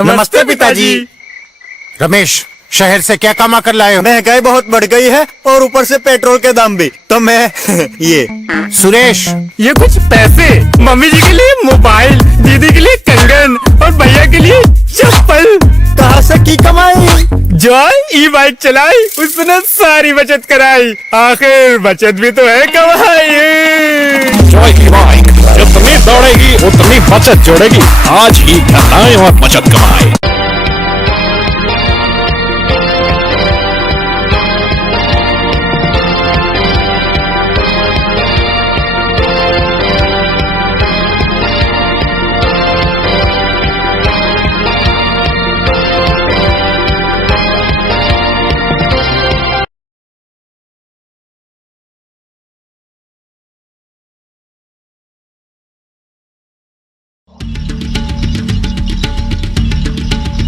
नमस्ते पिताजी। रमेश, शहर से क्या कमा कर लाए हो? महंगाई बहुत बढ़ गई है और ऊपर से पेट्रोल के दाम भी, तो मैं ये। सुरेश, ये कुछ पैसे मम्मी जी के लिए मोबाइल, दीदी के लिए कंगन और भैया के लिए चप्पल। कहाँ से की कमाई? जो ई बाइक चलाई उसने सारी बचत कराई, आखिर बचत भी तो है कमाई। जॉय की बाइक जितनी दौड़ेगी उतनी बचत जोड़ेगी। आज ही घर आए और बचत कमाए।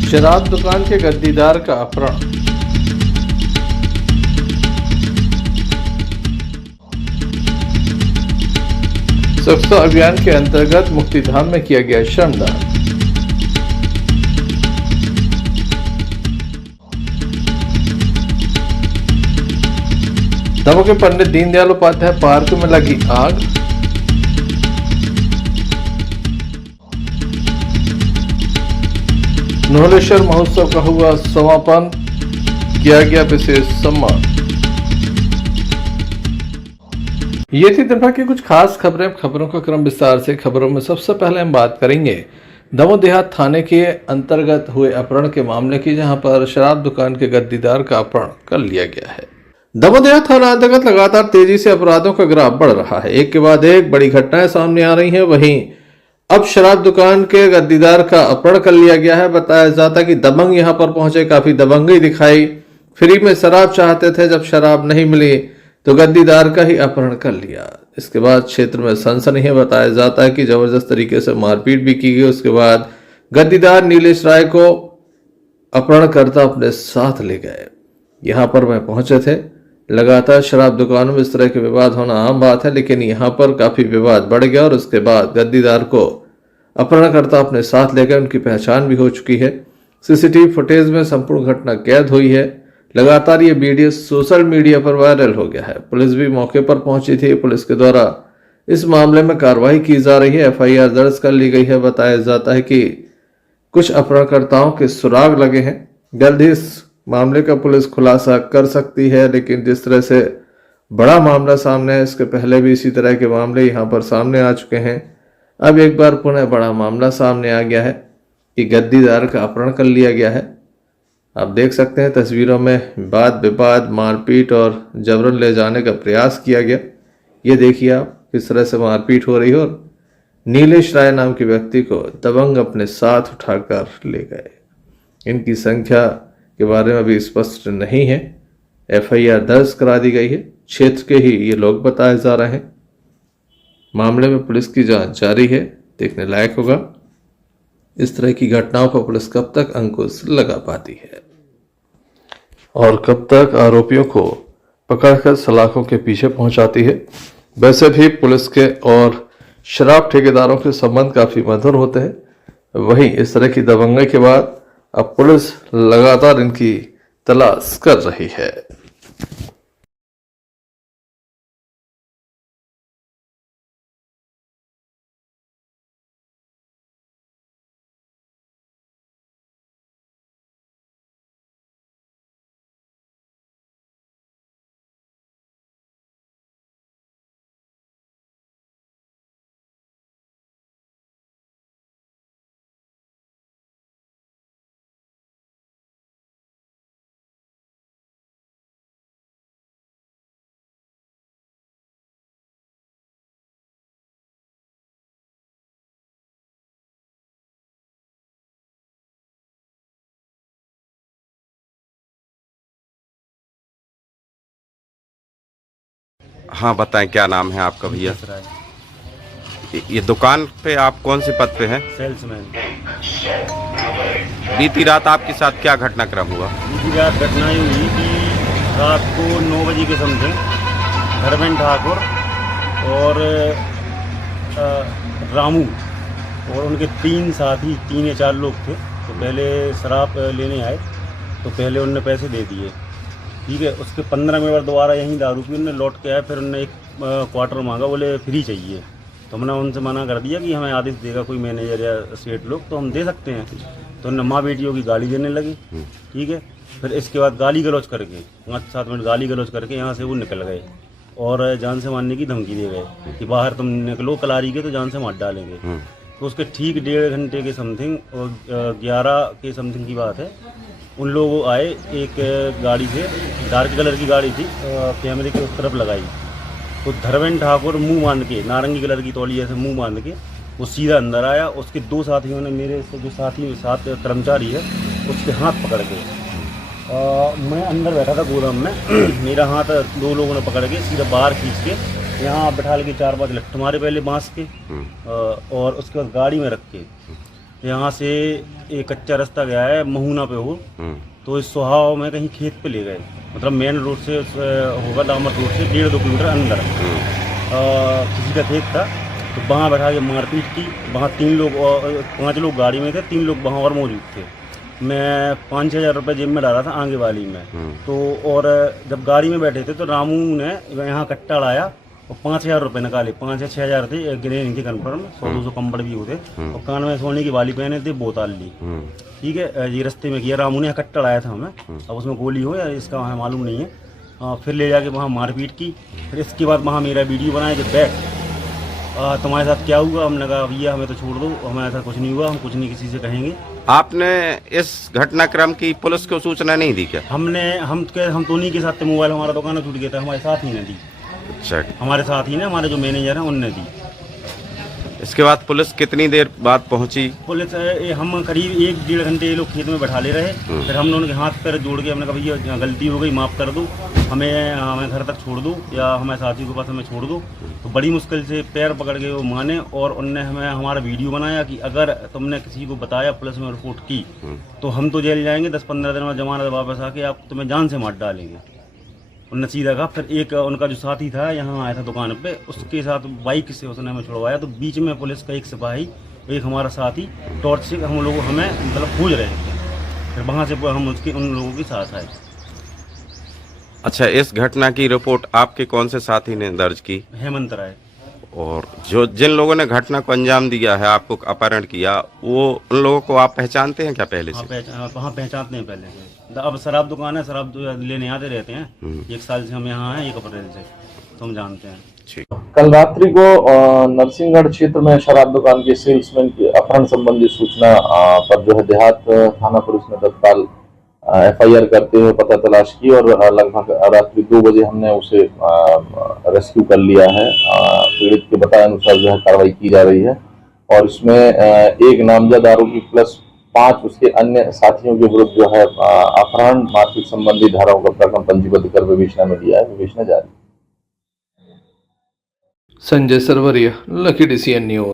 शराब दुकान के गद्दीदार का अपहरण। स्वच्छता अभियान के अंतर्गत मुक्तिधाम में किया गया श्रमदान। दमोह के पंडित दीनदयाल उपाध्याय पार्क में लगी आग। नोहलेश्वर महोत्सव का हुआ समापन, किया गया विशेष सम्मान। ये थी दिन भर की कुछ खास खबरें। खबरों का क्रम विस्तार से। खबरों में सबसे पहले हम बात करेंगे दमोह देहात थाने के अंतर्गत हुए अपहरण के मामले की, जहां पर शराब दुकान के गद्दीदार का अपहरण कर लिया गया है। दमोह देहात थाना अंतर्गत लगातार तेजी से अपराधों का ग्राफ बढ़ रहा है। एक के बाद एक बड़ी घटनाएं सामने आ रही हैं। वहीं अब शराब दुकान के गद्दीदार का अपहरण कर लिया गया है। बताया जाता कि दबंग यहां पर पहुंचे, काफी दबंगी दिखाई। फ्री में शराब चाहते थे, जब शराब नहीं मिली तो गद्दीदार का ही अपहरण कर लिया। इसके बाद क्षेत्र में सनसनी है। बताया जाता है कि जबरदस्त तरीके से मारपीट भी की गई। उसके बाद गद्दीदार नीलेश राय को अपहरणकर्ता अपने साथ ले गए। यहां पर वह पहुंचे थे। लगातार शराब दुकानों में इस तरह के विवाद होना आम बात है, लेकिन यहां पर काफी विवाद बढ़ गया और उसके बाद गद्दीदार को अपहरणकर्ता अपने साथ ले गए। उनकी पहचान भी हो चुकी है। सीसीटीवी फुटेज में संपूर्ण घटना कैद हुई है। लगातार ये वीडियो सोशल मीडिया पर वायरल हो गया है। पुलिस भी मौके पर पहुंची थी। पुलिस के द्वारा इस मामले में कार्रवाई की जा रही है। एफआईआर दर्ज कर ली गई है। बताया जाता है कि कुछ अपहरणकर्ताओं के सुराग लगे हैं। जल्द ही इस मामले का पुलिस खुलासा कर सकती है, लेकिन जिस तरह से बड़ा मामला सामने है, इसके पहले भी इसी तरह के मामले यहाँ पर सामने आ चुके हैं। अब एक बार पुनः बड़ा मामला सामने आ गया है कि गद्दीदार का अपहरण कर लिया गया है। आप देख सकते हैं तस्वीरों में वाद विवाद, मारपीट और जबरन ले जाने का प्रयास किया गया। ये देखिए आप किस तरह से मारपीट हो रही है और नीलेश राय नाम के व्यक्ति को दबंग अपने साथ उठाकर ले गए। इनकी संख्या के बारे में अभी स्पष्ट नहीं है। एफआईआर दर्ज करा दी गई है। क्षेत्र के ही ये लोग बताए जा रहे हैं। मामले में पुलिस की जांच जारी है। देखने लायक होगा इस तरह की घटनाओं पर पुलिस कब तक अंकुश लगा पाती है और कब तक आरोपियों को पकड़कर सलाखों के पीछे पहुंचाती है। वैसे भी पुलिस के और शराब ठेकेदारों के संबंध काफी मधुर होते हैं। वहीं इस तरह की दबंगई के बाद अब पुलिस लगातार इनकी तलाश कर रही है। हाँ बताएं, क्या नाम है आपका भैया? ये दुकान पे आप कौन से पद पे हैं? सेल्समैन। बीती रात आपके साथ क्या घटनाक्रम हुआ? बीती रात घटना ये हुई कि रात को 9 बजे के समथिंग धर्मेंद्र ठाकुर और रामू और उनके 3 साथी 3 या 4 लोग थे, तो पहले शराब लेने आए, तो पहले उनने पैसे दे दिए, ठीक है। उसके 15 मिनट बाद दोबारा यहीं दारू पी, उनने लौट के आए, फिर उनने एक क्वार्टर मांगा, बोले फ्री चाहिए। तो हमने उनसे मना कर दिया कि हमें आदेश देगा कोई मैनेजर या सेठ लोग तो हम दे सकते हैं। तो उन्होंने माँ बेटियों की गाली देने लगी, ठीक है। फिर इसके बाद गाली गलौज करके 5-7 मिनट गाली गलौज करके यहाँ से वो निकल गए और जान से मारने की धमकी दे गए कि बाहर तुम निकलो कलारी के तो जान से मार डालेंगे। तो उसके ठीक 1.5 घंटे के समथिंग, 11 के समथिंग की बात है, उन लोगों आए एक गाड़ी से, डार्क कलर की गाड़ी थी, कैमरे के उस तरफ लगाई। तो धर्मेंद्र ठाकुर मुंह बांध के, नारंगी कलर की तौलिया से मुंह बांध के वो सीधा अंदर आया। उसके 2 साथियों ने मेरे से जो साथ कर्मचारी है उसके हाथ पकड़ के, मैं अंदर बैठा था गोदाम में, मेरा हाथ 2 लोगों ने पकड़ के सीधा बाहर खींच के यहाँ बैठा के 4-5 लट्ठ मारे पहले बांस के, और उसके बाद गाड़ी में रख के यहाँ से एक कच्चा रास्ता गया है महुना पे हो, तो इस सुहाव में कहीं खेत पे ले गए, मतलब मेन रोड से होगा डामर रोड से 1.5-2 किलोमीटर अंदर किसी का खेत था। तो वहाँ बैठा के मारपीट की। वहाँ 5 लोग गाड़ी में थे, 3 लोग वहाँ और मौजूद थे। मैं 5-6 हज़ार रुपये जेब में डाला था आगे वाली में। तो और जब गाड़ी में बैठे थे तो रामू ने यहाँ कट्टा लाया और 5,000 रुपये निकाले। 5 या 6 हज़ार थे, गिने नहीं थे कन्फर्म, 100-200 कंबड़ भी होते, और कान में सोने की वाली पहने थे, बोतल ली, ठीक है। ये रास्ते में किया, रामू ने कट्टा लाया था हमें, अब उसमें गोली हो या इसका हमें मालूम नहीं है। फिर ले जाके वहाँ मारपीट की। फिर इसके बाद वहाँ मेरा वीडियो बनाया कि बैठ तुम्हारे साथ क्या हुआ। हमने कहा भैया हमें तो छोड़ दो, हमें ऐसा कुछ नहीं हुआ, हम कुछ नहीं किसी से कहेंगे। आपने इस घटनाक्रम की पुलिस को सूचना नहीं दी क्या? हम तो उन्हीं के साथ थे, मोबाइल हमारा दुकान छूट गया था, हमारे साथ ही ने दी। अच्छा, हमारे साथ ही ने, हमारे जो मैनेजर हैं उनने दी। इसके बाद पुलिस कितनी देर बाद पहुंची? पुलिस हम करीब 1-1.5 घंटे ये लोग खेत में बैठा ले रहे। फिर हमने उनके हाथ पैर जोड़ के हमने कहा भैया गलती हो गई, माफ़ कर दो, हमें घर तक छोड़ दो या हमारे साथी के पास हमें छोड़ दो। तो बड़ी मुश्किल से पैर पकड़ के वो माने, और उनने हमें हमारा वीडियो बनाया कि अगर तुमने किसी को बताया, पुलिस में रिपोर्ट की, तो हम तो जेल जाएंगे, 10-15 दिन में जमानत वापस आके आप तुम्हें जान से मार डालेंगे। उन्होंने सीधा कहा। फिर एक उनका जो साथी था यहाँ आया था दुकान पे, उसके साथ बाइक से उसने हमें छुड़वाया। तो बीच में पुलिस का एक सिपाही, एक हमारा साथी टॉर्च से हमें मतलब खोज रहे थे। फिर वहाँ से हम उन लोगों के साथ आए। अच्छा, इस घटना की रिपोर्ट आपके कौन से साथी ने दर्ज की? हेमंत राय। और जिन लोगों ने घटना को अंजाम दिया है, आपको अपहरण किया, वो उन लोगों को आप पहचानते हैं क्या पहले से? वहाँ पहचानते हैं पहले से। अब शराब दुकान है, शराब लेने आते रहते हैं। 1 साल से हम यहाँ हैं, 1 अप्रैल से, तो हम जानते हैं। ठीक। कल रात्रि को नरसिंहगढ़ क्षेत्र में शराब दुकान के सेल्समैन के अपहरण संबंधी सूचना पर जो है देहात थाना पुलिस ने तत्काल FIR करते हुए पता तलाश की और लगभग रात्रि 2 बजे हमने उसे रेस्क्यू कर लिया है। पीड़ित के बताए अनुसार जो है कार्रवाई की जा रही है और इसमें एक नामजद आरोपी प्लस 5 उसके अन्य साथियों के विरुद्ध जो है अपहरण मारपीट संबंधी धाराओं का प्रकरण पंजीबद्ध कर विवेचना में लिया है। विवेचना जारी। Sanjay Sarwaria, lucky DCN news.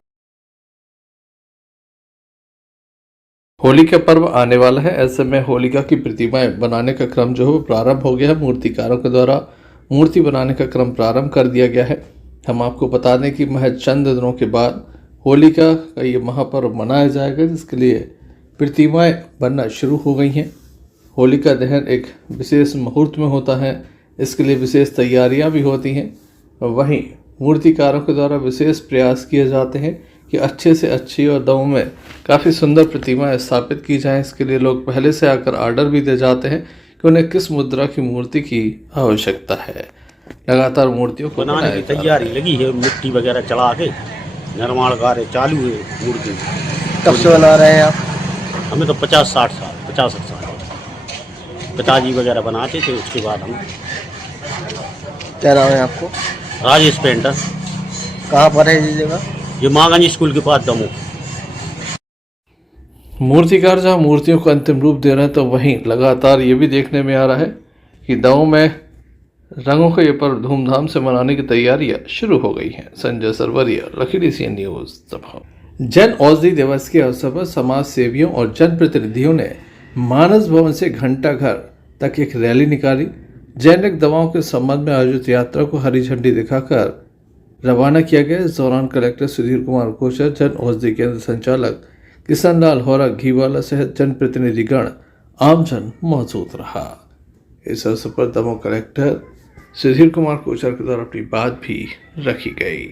Holi का पर्व आने वाला है, ऐसे में होलिका की प्रतिमाएं बनाने का क्रम जो है वो प्रारंभ हो गया है। मूर्तिकारों के द्वारा मूर्ति बनाने का क्रम प्रारंभ कर दिया गया है। हम आपको बता दें कि महज चंद दिनों के बाद होलिका का ये महापर्व मनाया जाएगा, जिसके लिए प्रतिमाएं बनना शुरू हो गई हैं। होलिका दहन एक विशेष मुहूर्त में होता है, इसके लिए विशेष तैयारियां भी होती हैं। वहीं मूर्तिकारों के द्वारा विशेष प्रयास किए जाते हैं कि अच्छे से अच्छी और दामों में काफ़ी सुंदर प्रतिमाएं स्थापित की जाएं। इसके लिए लोग पहले से आकर ऑर्डर भी दे जाते हैं कि उन्हें किस मुद्रा की मूर्ति की आवश्यकता है। लगातार मूर्तियों को बनाने की तैयारी लगी है, मिट्टी वगैरह चढ़ा के निर्माण कार्य चालू है। मूर्ति कब से बना रहे हैं आप? हमें तो 50-60 साल 50 साल पिताजी वगैरह बनाते थे, उसके बाद हम। क्या नाम है आपको? राजेश पेंटर। कहाँ पर है ये जगह? ये मांगंज स्कूल के पास दमोह। मूर्तिकार जहाँ मूर्तियों को अंतिम रूप दे रहे हैं, तो वहीं लगातार ये भी देखने में आ रहा है कि दमोह में रंगों का ये पर्व धूमधाम से मनाने की तैयारियां शुरू हो गई हैं। Sanjay Sarwaria, lucky DCN news, Damoh. जन औषधि दिवस के अवसर पर समाज सेवियों और जनप्रतिनिधियों ने मानस भवन से घंटा घर तक एक रैली निकाली। जेनेरिक दवाओं के संबंध में आयोजित यात्रा को हरी झंडी दिखाकर रवाना किया गया। इस दौरान कलेक्टर सुधीर कुमार कोचर, जन औषधि केंद्र संचालक किशन लाल होरा घीवाला सहित जनप्रतिनिधिगण आमजन मौजूद रहा। इस अवसर पर दमोह कलेक्टर सुधीर कुमार कोचर के द्वारा अपनी बात भी रखी गई।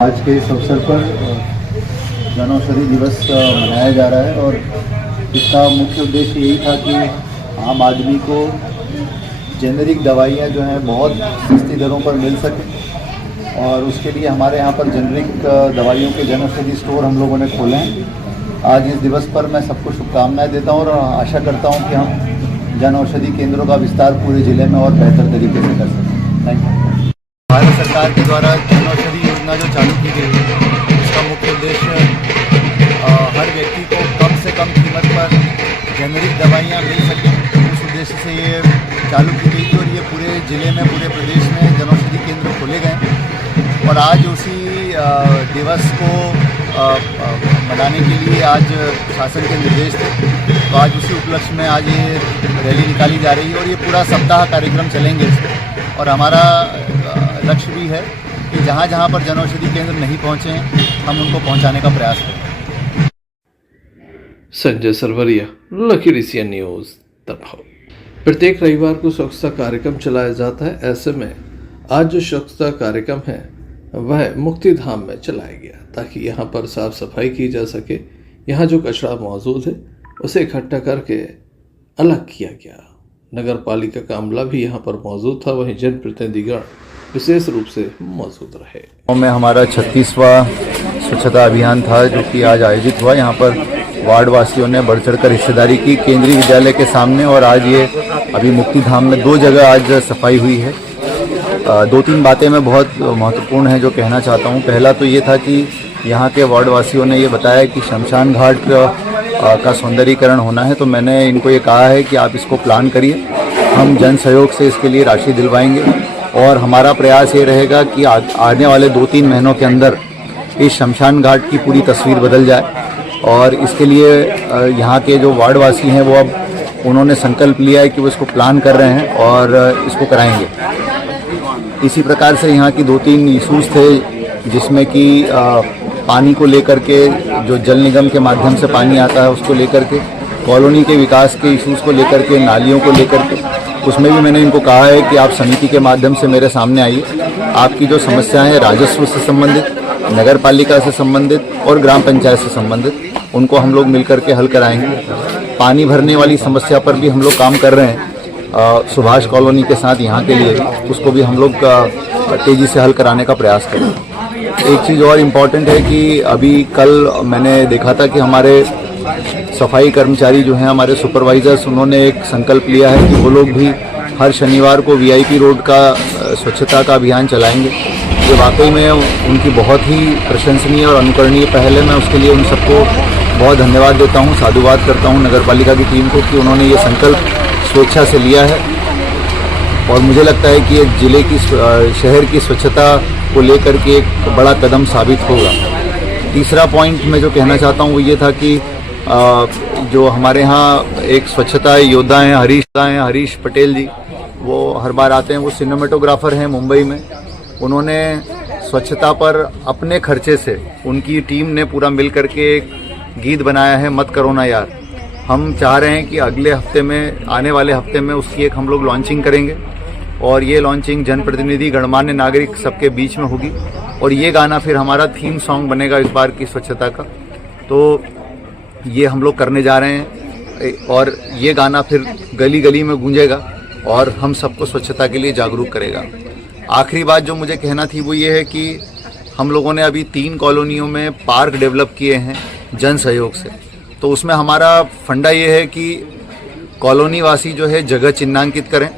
आज के इस अवसर पर जन औषधि दिवस मनाया जा रहा है और इसका मुख्य उद्देश्य यही था कि आम आदमी को जेनेरिक दवाइयाँ जो हैं बहुत सस्ती दरों पर मिल सकें और उसके लिए हमारे यहाँ पर जेनेरिक दवाइयों के जन औषधि स्टोर हम लोगों ने खोले हैं। आज इस दिवस पर मैं सबको शुभकामनाएं देता हूँ और आशा करता हूँ कि हम जन औषधि केंद्रों का विस्तार पूरे ज़िले में और बेहतर तरीके से कर सकें। Thank you. भारत सरकार के द्वारा जन औषधि योजना जो चालू की गई है इसका मुख्य उद्देश्य हर व्यक्ति को कम से कम कीमत पर जेनेरिक दवाइयाँ मिल सकें, उस उद्देश्य से ये चालू की गई थी और ये पूरे ज़िले में पूरे प्रदेश में जन औषधि केंद्र खोले गए और आज उसी दिवस को मनाने के लिए आज शासन के निर्देश थे, तो आज उसी उपलक्ष्य में आज ये रैली निकाली जा रही है और ये पूरा सप्ताह कार्यक्रम चलेंगे और हमारा लक्ष्य भी है कि जहाँ जहाँ पर जन औषधि केंद्र नहीं पहुँचे हैं हम उनको पहुँचाने का प्रयास करें। Sanjay Sarwaria, Lucky Asian news, Damoh. प्रत्येक रविवार को स्वच्छता कार्यक्रम चलाया जाता है। ऐसे में आज जो स्वच्छता कार्यक्रम है वह मुक्ति धाम में चलाया गया ताकि यहाँ पर साफ सफाई की जा सके। यहाँ जो कचरा मौजूद है उसे इकट्ठा करके अलग किया गया। नगर पालिका का अमला भी यहाँ पर मौजूद था, वहीं जनप्रतिनिधिगण विशेष रूप से मौजूद रहे। में हमारा 36वां स्वच्छता अभियान था जो कि आज आयोजित हुआ। यहाँ पर वार्ड वासियों ने बढ़ चढ़कर हिस्सेदारी की केंद्रीय विद्यालय के सामने और आज ये अभी मुक्ति धाम में 2 जगह आज सफाई हुई है। 2-3 बातें मैं बहुत महत्वपूर्ण है जो कहना चाहता हूँ। पहला तो ये था कि यहाँ के वार्ड वासियों ने ये बताया कि शमशान घाट का सौंदर्यीकरण होना है, तो मैंने इनको ये कहा है कि आप इसको प्लान करिए, हम जन सहयोग से इसके लिए राशि दिलवाएंगे और हमारा प्रयास ये रहेगा कि आने वाले 2-3 महीनों के अंदर इस शमशान घाट की पूरी तस्वीर बदल जाए और इसके लिए यहाँ के जो वार्ड वासी हैं वो अब उन्होंने संकल्प लिया है कि वो इसको प्लान कर रहे हैं और इसको कराएंगे। इसी प्रकार से यहाँ की 2-3 इशूज़ थे जिसमें कि पानी को लेकर के, जो जल निगम के माध्यम से पानी आता है उसको लेकर के, कॉलोनी के विकास के इशूज़ को लेकर के, नालियों को लेकर के, उसमें भी मैंने इनको कहा है कि आप समिति के माध्यम से मेरे सामने आइए। आपकी जो समस्याएं हैं राजस्व से संबंधित, नगर पालिका से संबंधित और ग्राम पंचायत से संबंधित, उनको हम लोग मिलकर के हल कराएंगे। पानी भरने वाली समस्या पर भी हम लोग काम कर रहे हैं सुभाष कॉलोनी के साथ यहाँ के लिए, उसको भी हम लोग तेज़ी से हल कराने का प्रयास करेंगे। एक चीज़ और इम्पॉर्टेंट है कि अभी कल मैंने देखा था कि हमारे सफाई कर्मचारी जो हैं, हमारे सुपरवाइजर्स, उन्होंने एक संकल्प लिया है कि वो लोग भी हर शनिवार को वीआईपी रोड का स्वच्छता का अभियान चलाएंगे। ये वाकई में उनकी बहुत ही प्रशंसनीय और अनुकरणीय पहल है। मैं उसके लिए उन सबको बहुत धन्यवाद देता हूँ, साधुवाद करता हूँ नगर पालिका की टीम को कि उन्होंने ये संकल्प स्वेच्छा से लिया है और मुझे लगता है कि ये जिले की, शहर की स्वच्छता को लेकर के एक बड़ा कदम साबित होगा। तीसरा पॉइंट मैं जो कहना चाहता हूँ वो ये था कि जो हमारे यहाँ एक स्वच्छता योद्धा हैं हरीश पटेल जी, वो हर बार आते हैं, वो सिनेमेटोग्राफर हैं मुंबई में। उन्होंने स्वच्छता पर अपने खर्चे से, उनकी टीम ने पूरा मिल करके एक गीत बनाया है, मत करो ना यार। हम चाह रहे हैं कि अगले हफ्ते में, आने वाले हफ्ते में उसकी एक हम लोग लॉन्चिंग करेंगे और ये लॉन्चिंग जनप्रतिनिधि, गणमान्य नागरिक सबके बीच में होगी और ये गाना फिर हमारा थीम सॉन्ग बनेगा इस बार की स्वच्छता का। तो ये हम लोग करने जा रहे हैं और ये गाना फिर गली गली में गूंजेगा और हम सबको स्वच्छता के लिए जागरूक करेगा। आखिरी बात जो मुझे कहना थी वो ये है कि हम लोगों ने अभी 3 कॉलोनियों में पार्क डेवलप किए हैं जन सहयोग से। तो उसमें हमारा फंडा ये है कि कॉलोनी वासी जो है जगह चिन्हांकित करें,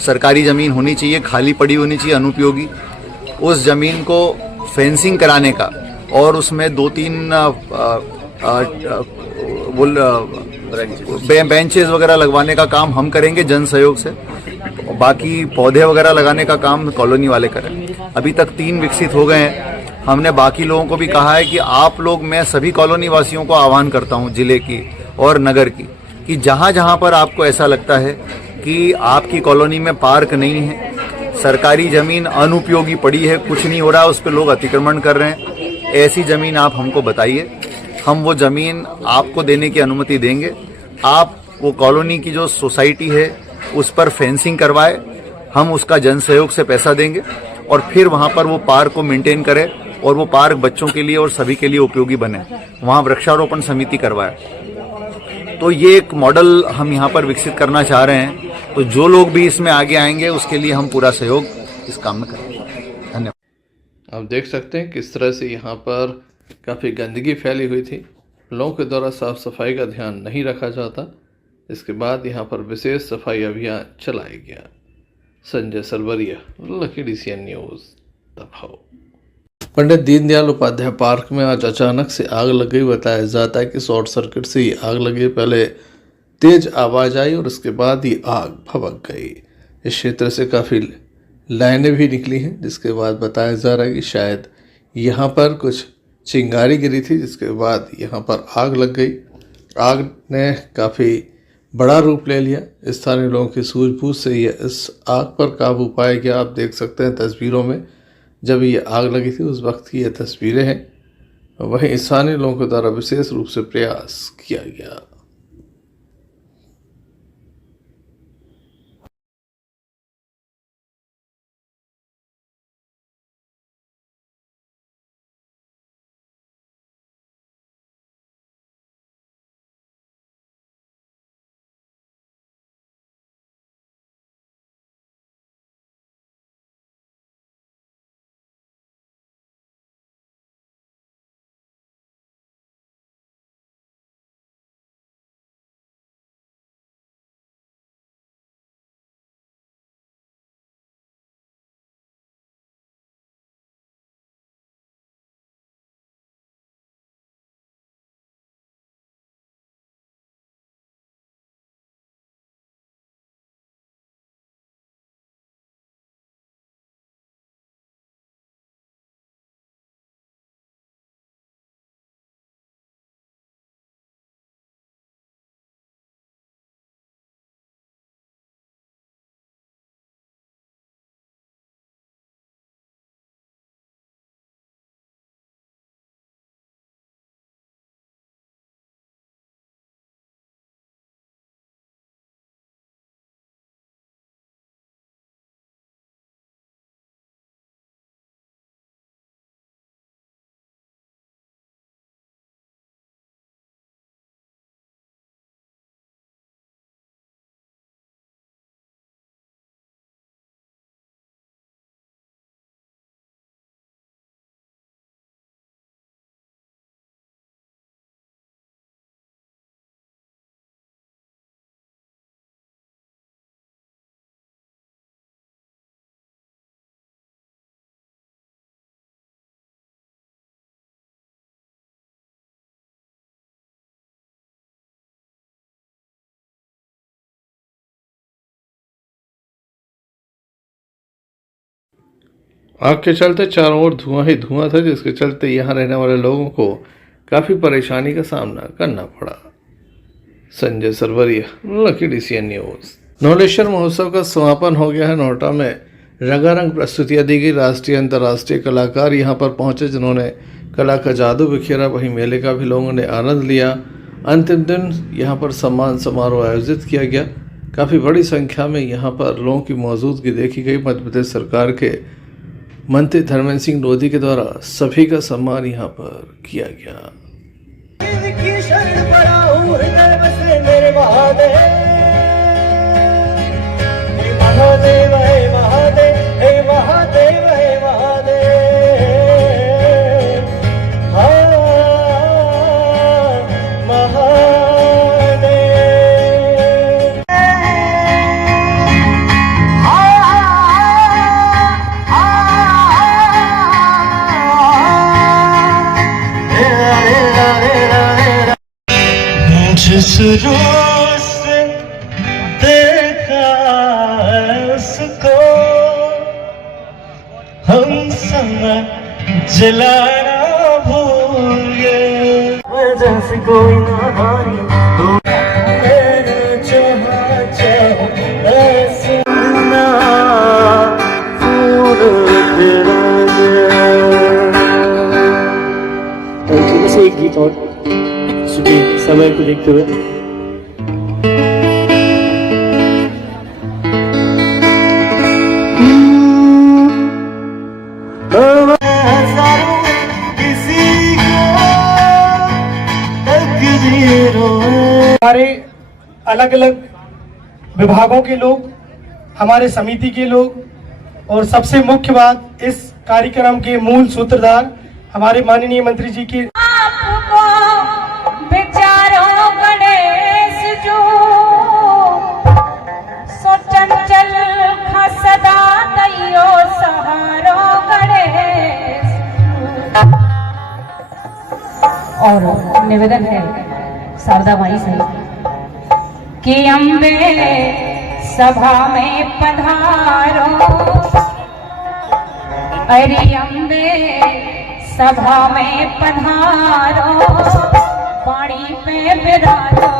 सरकारी ज़मीन होनी चाहिए, खाली पड़ी होनी चाहिए अनुपयोगी, उस ज़मीन को फेंसिंग कराने का और उसमें 2-3 बेंचेस वगैरह लगवाने का काम हम करेंगे जन सहयोग से। बाकी पौधे वगैरह लगाने का काम कॉलोनी वाले करें। अभी तक 3 विकसित हो गए हैं। हमने बाकी लोगों को भी कहा है कि आप लोग, मैं सभी कॉलोनी वासियों को आह्वान करता हूं जिले की और नगर की, कि जहां जहां पर आपको ऐसा लगता है कि आपकी कॉलोनी में पार्क नहीं है, सरकारी जमीन अनुपयोगी पड़ी है, कुछ नहीं हो रहा, उस पर लोग अतिक्रमण कर रहे हैं, ऐसी जमीन आप हमको बताइए, हम वो जमीन आपको देने की अनुमति देंगे। आप वो कॉलोनी की जो सोसाइटी है उस पर फेंसिंग करवाए, हम उसका जन सहयोग से पैसा देंगे और फिर वहां पर वो पार्क को मेंटेन करें और वो पार्क बच्चों के लिए और सभी के लिए उपयोगी बने। वहां वृक्षारोपण समिति करवाए। तो ये एक मॉडल हम यहाँ पर विकसित करना चाह रहे हैं। तो जो लोग भी इसमें आगे आएंगे उसके लिए हम पूरा सहयोग इस काम में करेंगे। धन्यवाद। आप देख सकते हैं किस तरह से यहाँ पर काफ़ी गंदगी फैली हुई थी। लोगों के द्वारा साफ सफाई का ध्यान नहीं रखा जाता। इसके बाद यहाँ पर विशेष सफाई अभियान चलाया गया। Sanjay Sarwaria, lucky DCN news, दबाव। पंडित दीनदयाल उपाध्याय पार्क में आज अचानक से आग लग गई। बताया जाता है कि शॉर्ट सर्किट से ये आग लगी। पहले तेज आवाज़ आई और उसके बाद ये आग भभक गई। इस क्षेत्र से काफ़ी लाइनें भी निकली हैं, जिसके बाद बताया जा रहा है कि शायद यहाँ पर कुछ चिंगारी गिरी थी, जिसके बाद यहाँ पर आग लग गई। आग ने काफ़ी बड़ा रूप ले लिया। स्थानीय लोगों की सूझबूझ से यह इस आग पर काबू पाया गया। आप देख सकते हैं तस्वीरों में जब ये आग लगी थी उस वक्त की ये तस्वीरें हैं। वहीं स्थानीय लोगों के द्वारा विशेष रूप से प्रयास किया गया। आग के चलते चारों ओर धुआं ही धुआं था, जिसके चलते यहाँ रहने वाले लोगों को काफ़ी परेशानी का सामना करना पड़ा। Sanjay Sarwaria, lucky DCN news. Nauleshwar महोत्सव का समापन हो गया है। नोएडा में रंगारंग प्रस्तुतियाँ दी गई। राष्ट्रीय अंतर्राष्ट्रीय कलाकार यहाँ पर पहुँचे, जिन्होंने कला का जादू बिखेरा। वहीं मेले का भी लोगों ने आनंद लिया। अंतिम दिन यहाँ पर सम्मान समारोह आयोजित किया गया। काफ़ी बड़ी संख्या में यहाँ पर लोगों की मौजूदगी देखी गई। मध्य प्रदेश सरकार के मंत्री धर्मेंद्र सिंह लोधी के द्वारा सभी का सम्मान यहाँ पर किया गया। महादेव हे महादेव, हे महादेव हे महादेव। शुरू से देखा है उसको हम समय जलाना भूल गए जैसे कोई नादानी मैंने चाहा ऐसे ना फूल तो ठीक से एक गीत और चूंकि समय को देखते हुए हमारे अलग अलग विभागों के लोग, हमारे समिति के लोग और सबसे मुख्य बात इस कार्यक्रम के मूल सूत्रधार हमारे माननीय मंत्री जी की और निवेदन है शारदा माई से कि अम्बे सभा में पधारो, अरे अम्बे सभा में पधारो, पानी पे बिराजो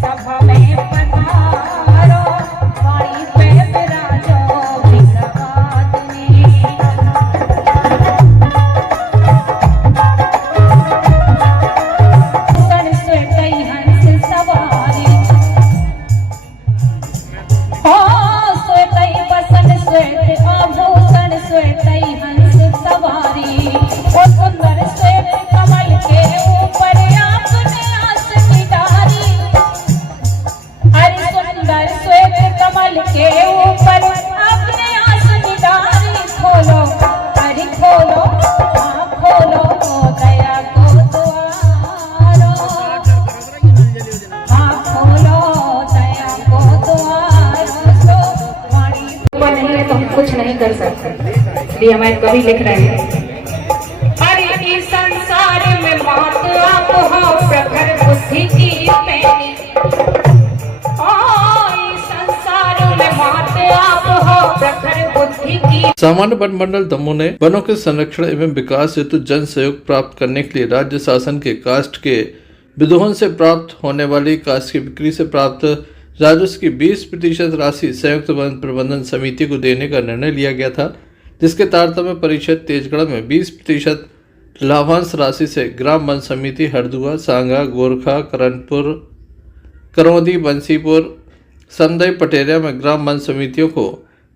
सभा में पधारो, पानी पे बिराजो कुछ नहीं कर सकते। ये हमारे कवि लिख रहे हैं, अरे इस संसार में मात आप हो प्रखर बुद्धि की पैनी, इस संसार में मात आप हो प्रखर बुद्धि की। सामान्य वन मंडल दमोह ने वनों के संरक्षण एवं विकास हेतु जन सहयोग प्राप्त करने के लिए राज्य शासन के काष्ठ के विदोहन से प्राप्त होने वाली काष्ठ की बिक्री से प्राप्त राजस्व की 20% राशि संयुक्त वन प्रबंधन समिति को देने का निर्णय लिया गया था, जिसके तारतम्य परिषद तेजगढ़ में 20% लाभांश राशि से ग्राम वन समिति हरदुआ, सांगा, गोरखा, करणपुर, करौंदी, बंसीपुर, संदई, पटेरिया में ग्राम वन समितियों को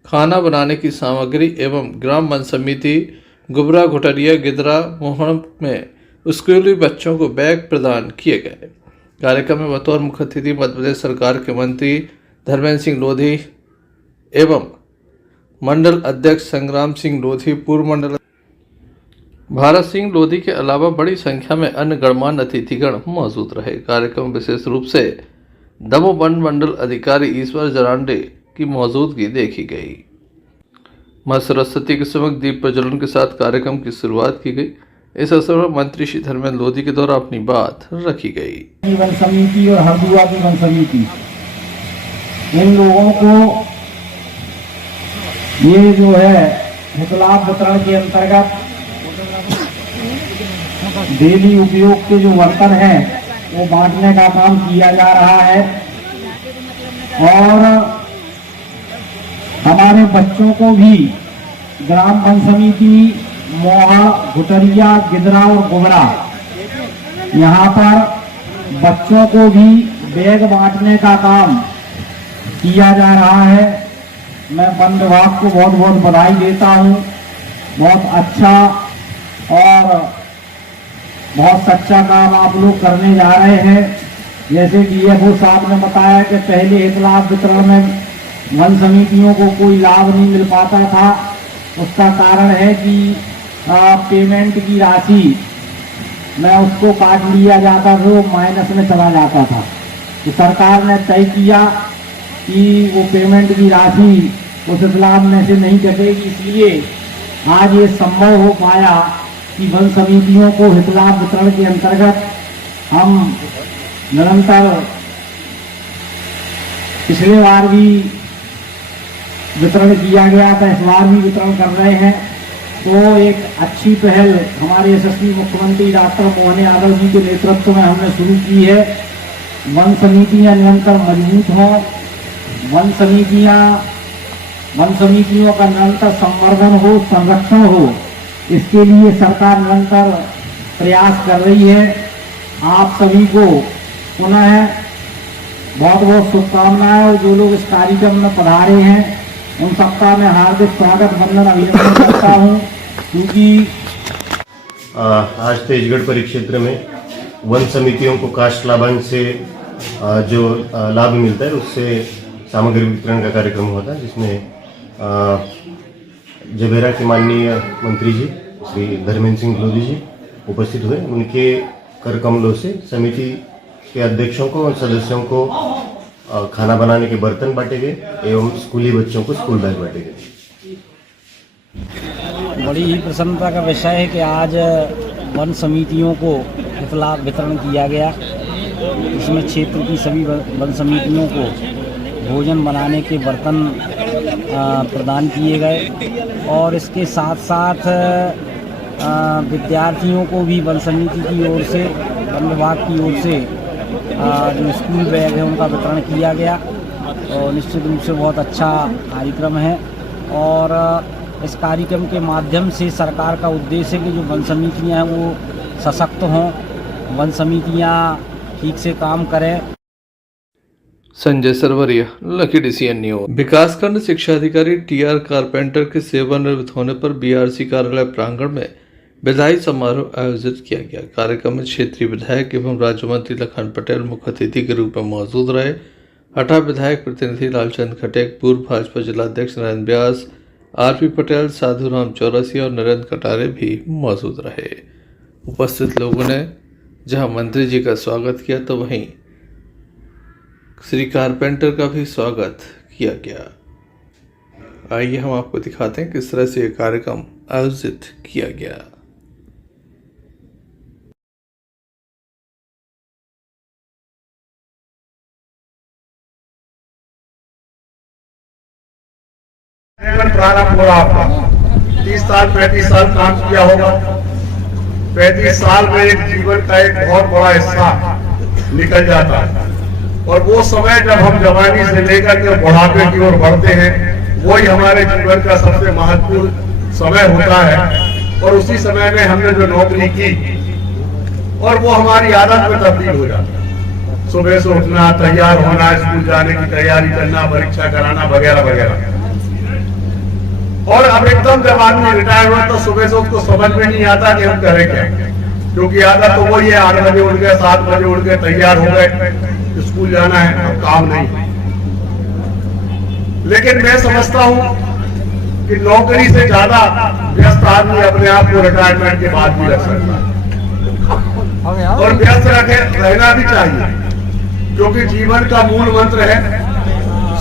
खाना बनाने की सामग्री एवं ग्राम वन समिति गुबरा, घुटरिया, गिदरा, मोहन में स्कूली बच्चों को बैग प्रदान किए गए। कार्यक्रम में बतौर मुख्य अतिथि मध्य प्रदेश सरकार के मंत्री धर्मेंद्र सिंह लोधी एवं मंडल अध्यक्ष संग्राम सिंह लोधी, पूर्व मंडल भारत सिंह लोधी के अलावा बड़ी संख्या में अन्य गणमान्य अतिथिगण मौजूद रहे। कार्यक्रम विशेष रूप से दमोह वन मंडल अधिकारी ईश्वर जरांडे की मौजूदगी देखी गई। मां सरस्वती के समक्ष दीप प्रज्वलन के साथ कार्यक्रम की शुरुआत की गई। इस अवसर पर मंत्री श्री धर्मेंद्र लोधी के द्वारा अपनी बात रखी गई। वन समिति और हरदुआ की वन समिति, इन लोगों को ये जो है हितलाभ वितरण के अंतर्गत डेली उपयोग के जो बर्तन हैं वो बांटने का काम किया जा रहा है और हमारे बच्चों को भी ग्राम वन समिति मोहा, घुटरिया, गिदरा और गोबरा, यहाँ पर बच्चों को भी बैग बांटने का काम किया जा रहा है। मैं वन विभाग को बहुत बहुत बधाई देता हूँ। बहुत अच्छा और बहुत सच्चा काम आप लोग करने जा रहे हैं। जैसे डीएफओ साहब ने बताया कि पहले हितलाभ वितरण में वन समितियों को कोई लाभ नहीं मिल पाता था। उसका कारण है कि पेमेंट की राशि मैं उसको काट लिया जाता था, वो माइनस में चला जाता था। तो सरकार ने तय किया कि वो पेमेंट की राशि उस लाभ में से नहीं कटेगी, इसलिए आज ये संभव हो पाया कि वन समितियों को हित लाभ वितरण के अंतर्गत हम निरंतर पिछले बार भी वितरण किया गया था, इस बार भी वितरण कर रहे हैं। तो एक अच्छी पहल हमारे यशस्वी मुख्यमंत्री डॉक्टर मोहन यादव जी के नेतृत्व में हमने शुरू की है। वन समितियां निरंतर मजबूत हों, वन समितियों का निरंतर संवर्धन हो, संरक्षण हो, इसके लिए सरकार निरंतर प्रयास कर रही है। आप सभी को पुनः बहुत बहुत शुभकामनाएं। जो लोग इस कार्यक्रम में पधारे हैं उन सबका मैं हार्दिक स्वागत वंदन अभिनंदन करता हूं, क्योंकि आज तेजगढ़ परिक्षेत्र में वन समितियों को काष्ठ लाभांश से जो लाभ मिलता है उससे सामग्री वितरण का कार्यक्रम हुआ था, जिसमें जबेरा के माननीय मंत्री जी श्री धर्मेंद्र सिंह लोधी जी उपस्थित हुए। उनके कर कमलों से समिति के अध्यक्षों को और सदस्यों को खाना बनाने के बर्तन बांटे गए एवं स्कूली बच्चों को स्कूल बैग बांटे गए। बड़ी ही प्रसन्नता का विषय है कि आज वन समितियों को हित लाभ वितरण किया गया। इसमें क्षेत्र की सभी वन समितियों को भोजन बनाने के बर्तन प्रदान किए गए और इसके साथ साथ विद्यार्थियों को भी वन समिति की ओर से, वन विभाग की ओर से जो स्कूल बैग है उनका वितरण किया गया। और निश्चित रूप से बहुत अच्छा कार्यक्रम है और इस कार्यक्रम के माध्यम से सरकार का उद्देश्य है कि जो वन समितियाँ हैं वो सशक्त हों, वन समितियाँ ठीक से काम करें। Sanjay Sarwaria, lucky DCN news. विकासखंड शिक्षा अधिकारी TR कारपेंटर के सेवानिवृत्त होने पर BRC कार्यालय प्रांगण में विदाई समारोह आयोजित किया गया। कार्यक्रम में क्षेत्रीय विधायक एवं राज्य मंत्री लखन पटेल मुख्य अतिथि के रूप में मौजूद रहे। हटा विधायक प्रतिनिधि लालचंद खटेक, पूर्व भाजपा जिलाध्यक्ष नरेंद्र व्यास, RP पटेल, साधुराम चौरसिया और नरेंद्र कटारे भी मौजूद रहे। उपस्थित लोगों ने जहां मंत्री जी का स्वागत किया तो वहीं श्री कारपेंटर का भी स्वागत किया गया। आइए हम आपको दिखाते हैं किस तरह से यह कार्यक्रम आयोजित किया गया। प्रारंभ हो रहा था, 30 साल 35 साल काम किया होगा। 35 साल में एक जीवन का एक बहुत बड़ा हिस्सा निकल जाता है और वो समय जब हम जवानी से लेकर के बुढ़ापे की ओर बढ़ते हैं वही हमारे जीवन का सबसे महत्वपूर्ण समय होता है। और उसी समय में हमने जो नौकरी की और वो हमारी आदत में तब्दील हो जाता है। सुबह से उठना, तैयार होना, स्कूल जाने की तैयारी करना, परीक्षा कराना वगैरह वगैरह। और अब एकदम जब आदमी रिटायर हुआ तो सुबह से उसको समझ में नहीं आता कि हम करें क्या, क्योंकि आदत तो वही है, 8 बजे उठ गए, 7 बजे उठ गए, तैयार हो गए, स्कूल जाना है, अब काम नहीं। लेकिन मैं समझता हूं कि नौकरी से ज्यादा व्यस्त आदमी अपने आप को रिटायरमेंट के बाद भी रख सकता है और व्यस्त रहना भी चाहिए, क्योंकि जीवन का मूल मंत्र है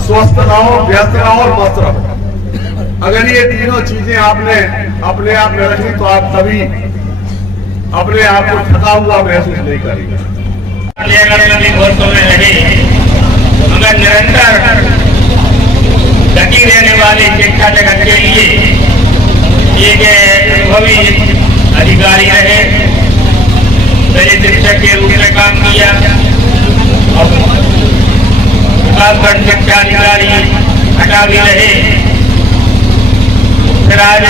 स्वस्थ रहो, व्यस्त रहो और मस्त रहो। अगर ये तीनों चीजें आपने अपने आप में रखी तो आप कभी अपने आप को थका हुआ महसूस नहीं करेंगे। मगर निरंतर गति रहने वाली शिक्षा जगत के लिए एक अनुभवी अधिकारी रहे। पहले शिक्षक के रूप में काम किया, अब विकासखंड शिक्षा अधिकारी हटा भी रहे। फिर आज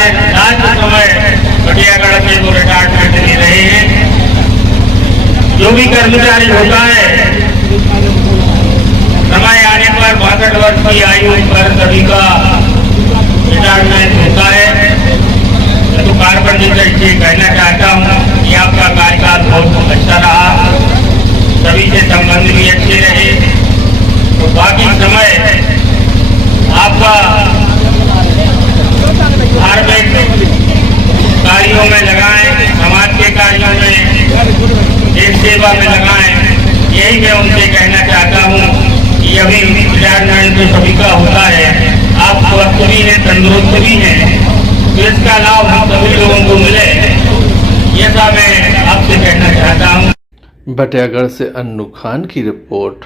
के समय बटियागढ़ से वो रिटायरमेंट ले रहे हैं। जो भी कर्मचारी होता है समय आने पर 62 वर्ष की आयु पर सभी का रिटायरमेंट होता है। तो कारपेंटर से कहना चाहता हूँ कि आपका कार्यकाल बहुत अच्छा रहा, सभी से संबंध भी अच्छे रहे। तो बाकी समय आपका धार्मिक कार्यों में लगाएं, समाज के कार्यों में, देश सेवा में लगाएं। यही मैं उनसे कहना चाहता हूँ कि अभी रिटायरमेंट जो सभी का होता है, आप स्वस्थ भी हैं, तंदुरुस्त भी हैं, तो इसका लाभ हम सभी लोगों को मिले ये सब मैं आपसे कहना चाहता हूँ। बटियागढ़ से अन्नू खान की रिपोर्ट।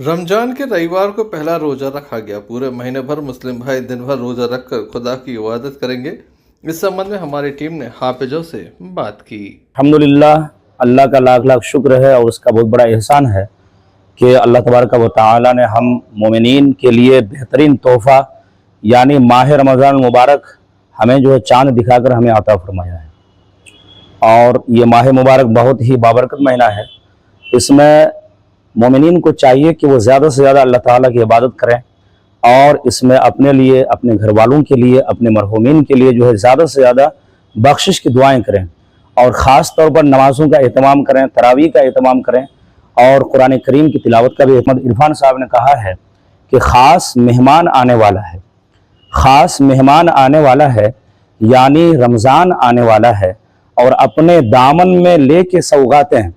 रमजान के रविवार को पहला रोजा रखा गया। पूरे महीने भर मुस्लिम भाई दिन भर रोजा रखकर खुदा की इबादत करेंगे। इस संबंध में हमारी टीम ने हाफिजों से बात की। अल्हम्दुलिल्लाह, अल्लाह का लाख लाख शुक्र है और उसका बहुत बड़ा एहसान है कि अल्लाह तबारक व तआला ने हम मोमिनीन के लिए बेहतरीन तोहफ़ा यानी माह रमज़ान मुबारक हमें जो है चाँद दिखाकर हमें अता फरमाया है। और ये माह मुबारक बहुत ही बाबरकत महीना है। इसमें मोमिनीन को चाहिए कि वो ज़्यादा से ज़्यादा अल्लाह ताला की इबादत करें और इसमें अपने लिए, अपने घर वालों के लिए, अपने मरहूमीन के लिए जो है ज़्यादा से ज़्यादा बख्शिश की दुआएं करें और ख़ास तौर पर नमाज़ों का एहतमाम करें, तरावी का एहतमाम करें और कुरान करीम की तिलावत का भी। अहमद इरफान साहब ने कहा है कि ख़ास मेहमान आने वाला है, ख़ास मेहमान आने वाला है यानी रमज़ान आने वाला है और अपने दामन में लेके सौगातें,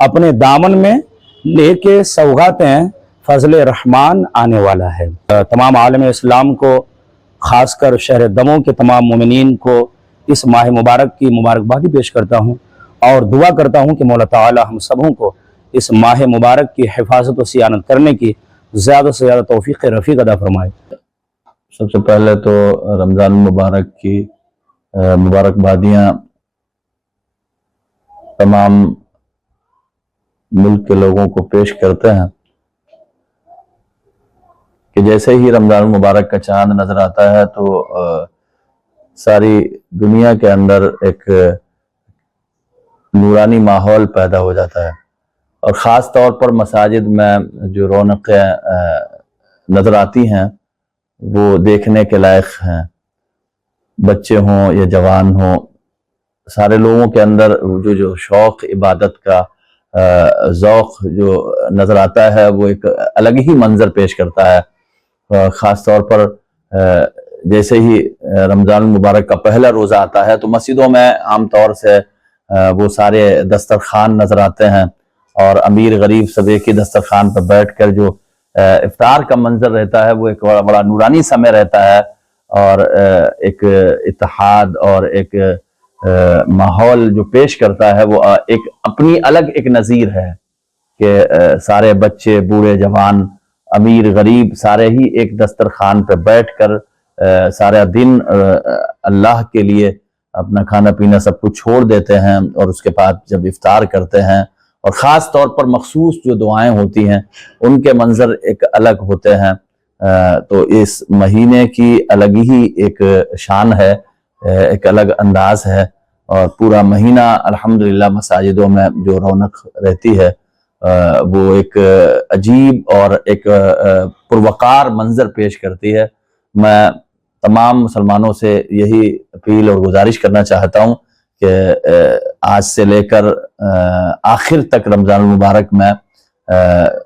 अपने दामन में लेके सौगातें फजल रहमान आने वाला है। तमाम आलम इस्लाम को, ख़ासकर शहर दमों के तमाम मोमिनीन को इस माह मुबारक की मुबारकबादी पेश करता हूँ और दुआ करता हूँ कि मौला ताला हम सबों को इस माह मुबारक की हिफाजत और सियानत करने की ज़्यादा से ज़्यादा तौफीक रफ़ीक अदा फरमाए। सबसे पहले तो रमज़ान मुबारक की मुबारकबादियाँ तमाम मुल्क के लोगों को पेश करते हैं कि जैसे ही रमज़ान मुबारक का चांद नजर आता है तो सारी दुनिया के अंदर एक नूरानी माहौल पैदा हो जाता है और ख़ास तौर पर मसाजिद में जो रौनकें नजर आती हैं वो देखने के लायक हैं। बच्चे हों या जवान हों, सारे लोगों के अंदर जो शौक़ इबादत का ज़ौक़ जो नज़र आता है वो एक अलग ही मंजर पेश करता है। ख़ास तौर पर जैसे ही रमज़ान मुबारक का पहला रोज़ा आता है तो मस्जिदों में आम तौर से वो सारे दस्तरखान नज़र आते हैं और अमीर गरीब सब एक ही दस्तरखान पर बैठ कर जो इफ्तार का मंजर रहता है वो एक बड़ा नूरानी समय रहता है और एक इत्तेहाद और एक माहौल जो पेश करता है वो एक अपनी अलग एक नज़ीर है कि सारे बच्चे, बूढ़े, जवान, अमीर, गरीब सारे ही एक दस्तरखान पर बैठकर सारा दिन अल्लाह के लिए अपना खाना पीना सब कुछ छोड़ देते हैं और उसके बाद जब इफ्तार करते हैं और ख़ास तौर पर मखसूस जो दुआएं होती हैं उनके मंजर एक अलग होते हैं। तो इस महीने की अलग ही एक शान है, एक अलग अंदाज है और पूरा महीना अल्हम्दुलिल्लाह मसाजिदों में जो रौनक रहती है वो एक अजीब और एक पुरवकार मंजर पेश करती है। मैं तमाम मुसलमानों से यही अपील और गुजारिश करना चाहता हूँ कि आज से लेकर आखिर तक रमज़ान मुबारक में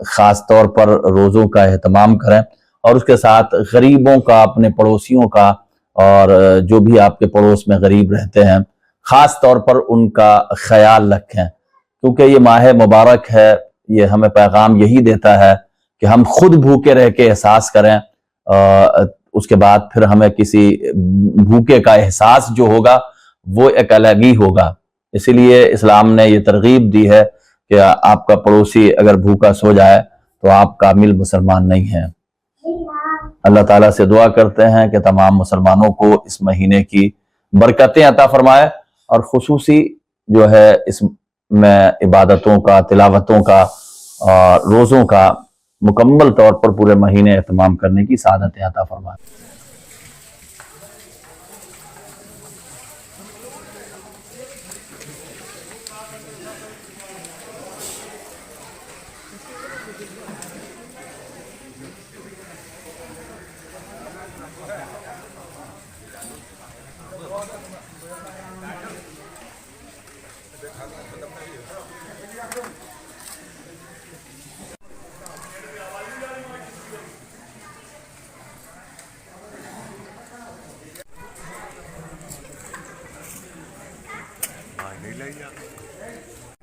ख़ास तौर पर रोज़ों का एहतमाम करें और उसके साथ गरीबों का, अपने पड़ोसियों का और जो भी आपके पड़ोस में गरीब रहते हैं ख़ास तौर पर उनका ख्याल रखें क्योंकि ये माह मुबारक है। ये हमें पैगाम यही देता है कि हम खुद भूखे रह के एहसास करें उसके बाद फिर हमें किसी भूखे का एहसास जो होगा वो एक अलग ही होगा। इसीलिए इस्लाम ने ये तरगीब दी है कि आपका पड़ोसी अगर भूखा सो जाए तो आप कामिल मुसलमान नहीं हैं। अल्लाह ताला से दुआ करते हैं कि तमाम मुसलमानों को इस महीने की बरकतें अता फरमाए और खुसूसी जो है इसमें इबादतों का, तिलावतों का और रोज़ों का मुकम्मल तौर पर पूरे महीने एहतमाम करने की सादत अता फरमाए।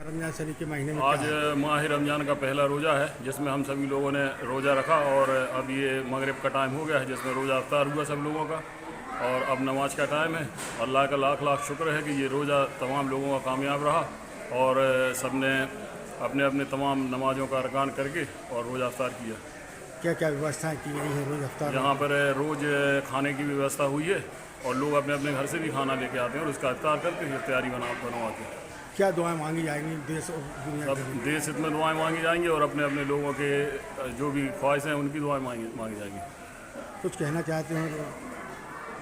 रमजान शरीफ के महीने में आज माह रमज़ान का पहला रोज़ा है जिसमें हम सभी लोगों ने रोज़ा रखा और अब ये मगरिब का टाइम हो गया है जिसमें रोज़ा अफ्तार हुआ सब लोगों का और अब नमाज का टाइम है। अल्लाह का लाख लाख शुक्र है कि ये रोज़ा तमाम लोगों का कामयाब रहा और सब ने अपने अपने तमाम नमाज़ों का अरकान करके और रोज़ा अफ्तार किया। क्या क्या व्यवस्था की गई है रोज अफ्तार? यहाँ पर रोज़ खाने की व्यवस्था हुई है और लोग अपने अपने घर से भी खाना लेके आते हैं और उसका इफ्तार करके फिर तैयारी बनवाते हैं। क्या दुआएं मांगी जाएंगी देश और दुनिया सब देश हित में दुआएं मांगी जाएंगी और अपने अपने लोगों के जो भी ख्वाहिश हैं उनकी दुआएं मांगी जाएंगी। कुछ कहना चाहते हो?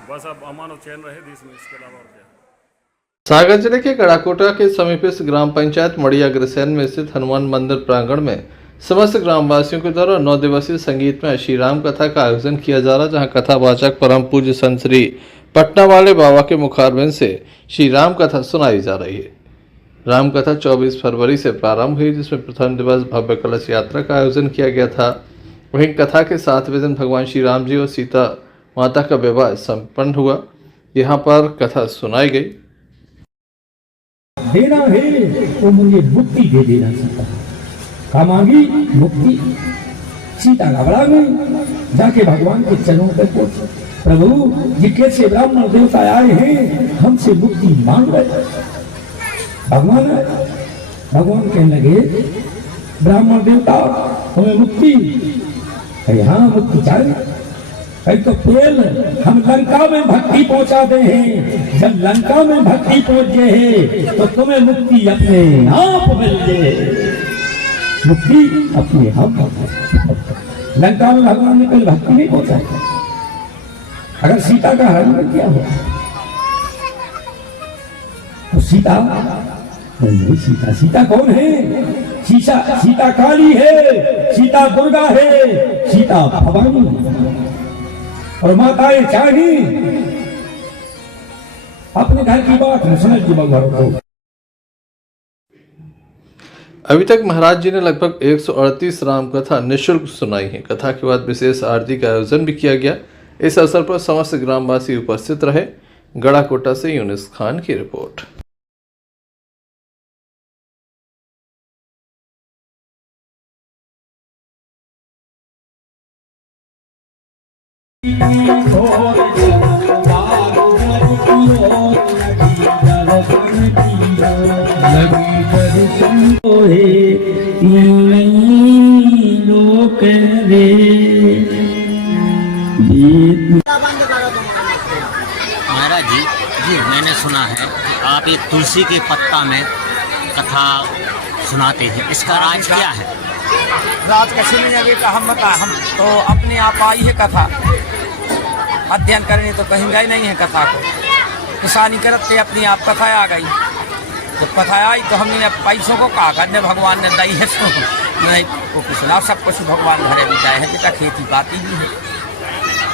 बस अब अमान और चैन रहे देश में, इसके अलावा और क्या। सागर जिले के गड़ाकोटा के समीप इस ग्राम पंचायत मड़िया ग्रसैन में स्थित हनुमान मंदिर प्रांगण में समस्त ग्रामवासियों के द्वारा 9 दिवसीय संगीतमय श्री राम कथा का आयोजन किया जा रहा, जहां कथावाचक परम पूज्य संत श्री पटना वाले बाबा के मुखारबिंद से श्री राम कथा सुनाई जा रही है। राम कथा 24 फरवरी से प्रारंभ हुई, जिसमें प्रथम दिवस भव्य कलश यात्रा का आयोजन किया गया था। वहीं कथा के 7वें दिन भगवान श्री राम जी और सीता माता का विवाह संपन्न हुआ। यहाँ पर कथा सुनाई गई। देना है तो मुझे मुक्ति दे देना सीता। का मांगी? मुक्ति। सीता घबरा गई, जाके भगवान के चरणों पर पहुंची, प्रभु जी कैसे ब्राह्मण देवता आए हैं, हमसे मुक्ति मांग रहे। भगवान कहने लगे, ब्राह्मण देवता तुम्हें मुक्ति? अरे हाँ मुक्ति चाहिए। कहीं तो पहले हम लंका में भक्ति पहुंचाते हैं, जब लंका में भक्ति पहुंच गए हैं तो तुम्हें मुक्ति अपने आप मिल गए। मुक्ति अपने आप। लंका में भगवान ने कोई भक्ति नहीं पहुंचाई। अगर सीता का हरण किया हो तो सीता नहीं, सीता कौन है? सीता काली है, सीता दुर्गा है, सीता भवानी और माताएं चाहिए। अपने घर की बात न समझ की भगवान को। अभी तक महाराज जी ने लगभग 138 राम कथा निःशुल्क सुनाई है। कथा के बाद विशेष आरती का आयोजन भी किया गया। इस अवसर पर समस्त ग्रामवासी उपस्थित रहे। गड़ाकोटा से यूनिस खान की रिपोर्ट। महाराज जी, मैंने सुना है कि आप एक तुलसी के पत्ता में कथा सुनाते हैं, इसका राज क्या है? राज कैसे नहीं है बेटा, हम तो अपने आप आई है कथा। अध्ययन करने तो कहीं गए नहीं है कथा को, किसानी करते अपनी आप कथा आ गई। जब कथा आई तो हमने पैसों को कहा करने भगवान ने दी है तो नहीं वो कुछ ना, सब कुछ भगवान घरे भी जाए है बेटा। खेती पाती भी है,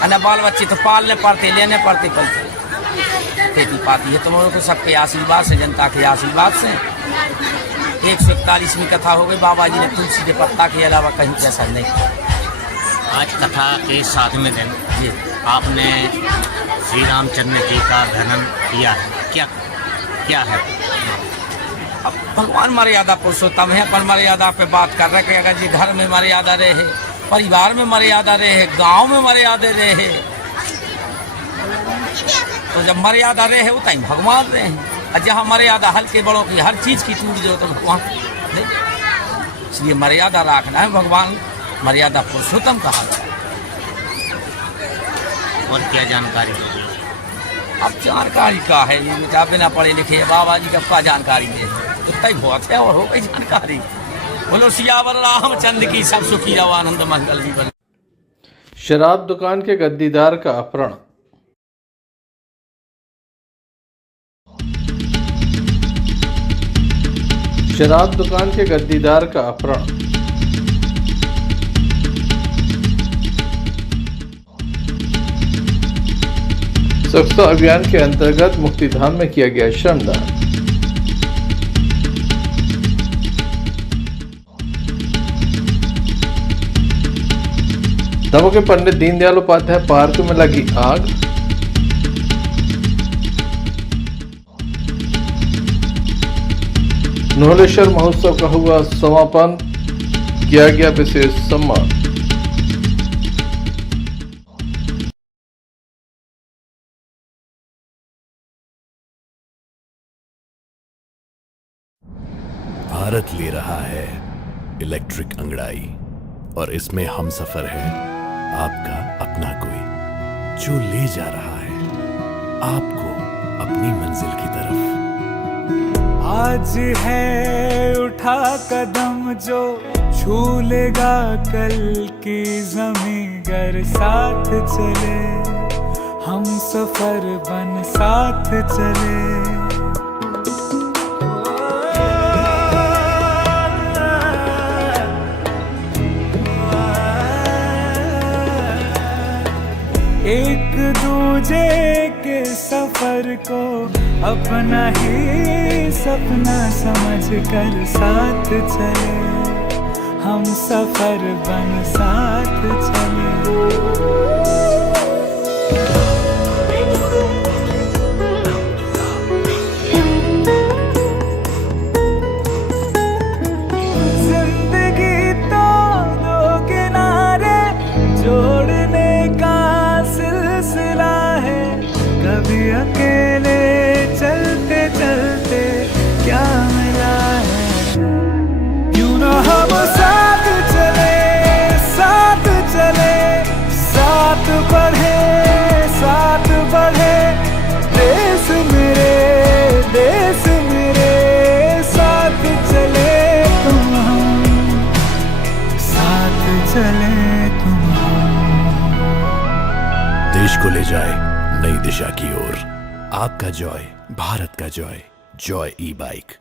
अन्य बाल बच्चे तो पालने पड़ते, लेने पड़ते पैसे। खेती पाती है, तुम लोगों को सबके आशीर्वाद से, जनता के आशीर्वाद से 141वीं कथा हो गई। बाबा जी ने तुलसी के पत्ता के अलावा कहीं जैसा नहीं। आज कथा के 7वें दिन जी आपने श्री रामचंद्र जी का वर्णन किया है, क्या है? अब भगवान मर्यादा पुरुषोत्तम है, अपन मर्यादा पे बात कर रहे कि अगर जी घर में मर्यादा रहे, परिवार में मर्यादा रहे, गांव में मर्यादा रहे, तो जब मर्यादा रहे उतना भगवान रहे। और जहाँ मर्यादा हल्के बड़ों की हर चीज की टूट जाए तो भगवान नहीं। इसलिए मर्यादा रखना है, भगवान मर्यादा पुरुषोत्तम कहा जाए। और क्या जानकारी होगी? अब जानकारी का है, ये बिना पढ़े लिखे बाबा जी का जानकारी दे, उतना ही बहुत है। और हो गई जानकारी। बोलो सियावर रामचंद्र की, सब सुखी रहो, आनंद मंगल जीवन। शराब दुकान के गद्दीदार का अपहरण। शराब दुकान के गद्दीदार का अपहरण। स्वच्छता अभियान के अंतर्गत मुक्तिधाम में किया गया श्रमदान। दमोह के पंडित दीनदयाल उपाध्याय पार्क में लगी आग। नोहलेश्वर महोत्सव का हुआ समापन, किया गया विशेष सम्मान। हाथ ले रहा है इलेक्ट्रिक अंगड़ाई, और इसमें हम सफर है आपका अपना कोई, जो ले जा रहा है आपको अपनी मंजिल की तरफ। आज है उठा कदम जो छू लेगा कल की ज़मीं, गर साथ चले हम सफर बन साथ चले। एक दूजे के सफर को अपना ही सपना समझ कर साथ चले, हम सफर बन साथ चले। जिंदगी तो दो किनारे जोड़ने का सिलसिला है, कभी अकेले चलते चलते क्या मिला है। क्यों ना हम साथ चले साथ चले, साथ बढ़े देश मेरे साथ चले तुम हम, साथ चले तुम हम। देश को ले जाए नई दिशा की ओर, आपका जॉय भारत का जॉय, जॉय ई बाइक।